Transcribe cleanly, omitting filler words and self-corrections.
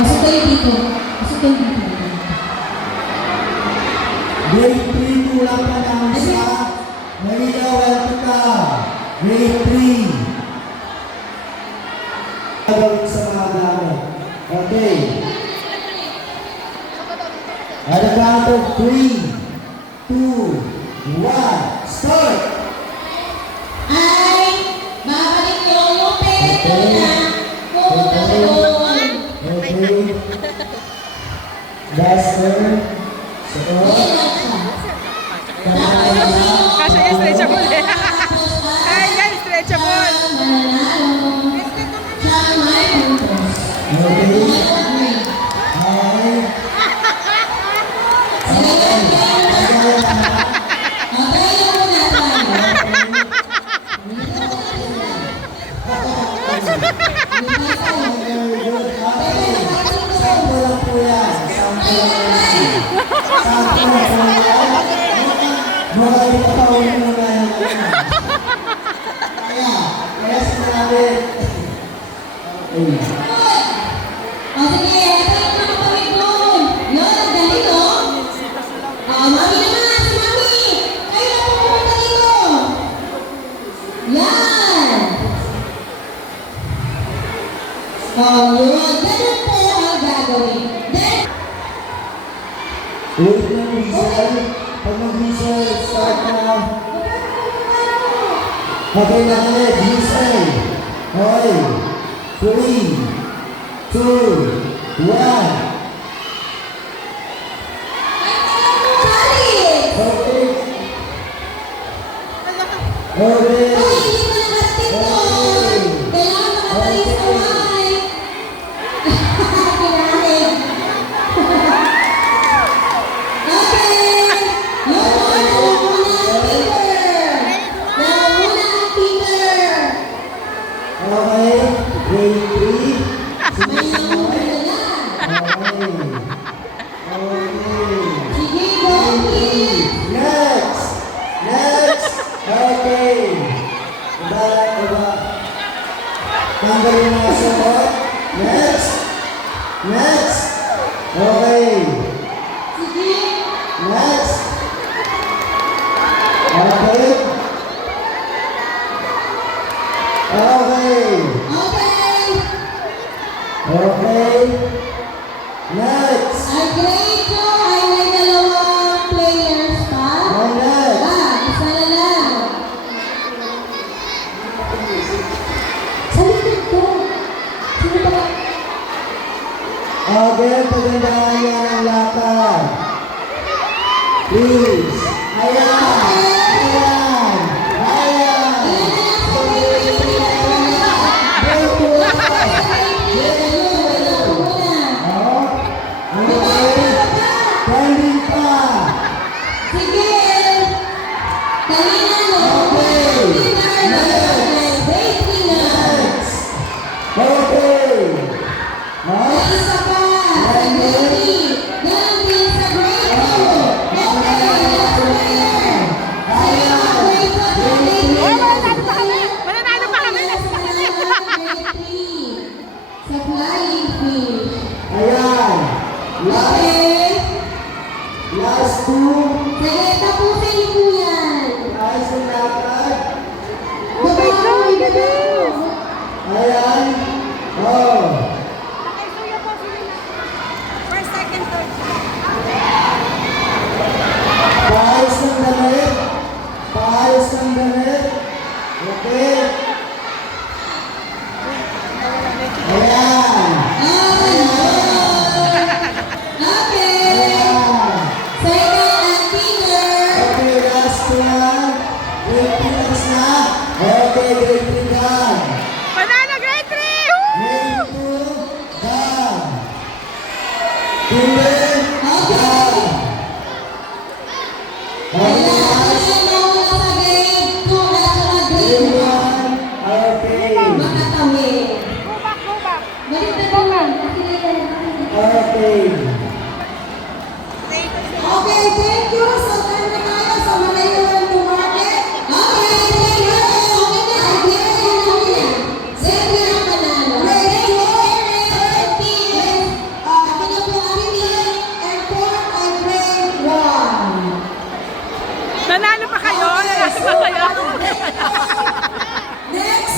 Pasok kayo dito. Pasok kayo dito. Grade 3 kulang pa ng isa. Maria, welcome ka. Grade 3. Gagawin sa mga gamit. Okay. At the count of 3, 2, 1, start! Ay, babalik yung pera na pupunta sa doon. Okay. Duster. Suot. Kasi yung stretchable eh. Ay, yan, stretchable. Okay. Okay. Ganun po ang gagawin. Ulit na mag-whistle. Pag mag-whistle, start na. Okay na ulit, whistle. Okay. 3, 2, 1. Okay. Okay. Tanggalin mga suot. Next. Next. Okay. Next. Okay. Okay. Okay. Next. Ang grade ko ay may dalawang players pa. Next. Isa na lang. Sa likod ko. Sino ba? Okay, pagandahan niya ng lakad. Please. Ayan. Ayan. Ayan. Pending pa. Sige. Kanina no. Next. Okay. Next. Isa pa. Sa grade. Ganon din sa grade 2. And then last player. Sa grade 2 at grade 3. Mananalo pa kami. Sa flying fish. Ayan. Okay. Last two. Sige, tapusin niyo po yan. Ayos ang lakad. Oh my God! Ayan. Oh. First, second, third. Paayos ng damit. Paayos ng damit. Okay. Ayan. Okay. Ayan. Second and finger. Okay, last one. Grade 3 na. Okay, grade 3 done. Banana grade 3! Grade 2 done. Finger done. Okay, last. Ayan na muna sa grade 2 at saka grade Grade 1. 1. Okay. Makatawid. Go back, go back. Balik na naman. Okay. Okay, thank you. So, time na tayo sa Malayawan to market. Okay, thank you. Okay na. Again, okay na. Second ang panalo. Grade 2, 30. Nanalo pa kayo? Nanalo pa kayo? Next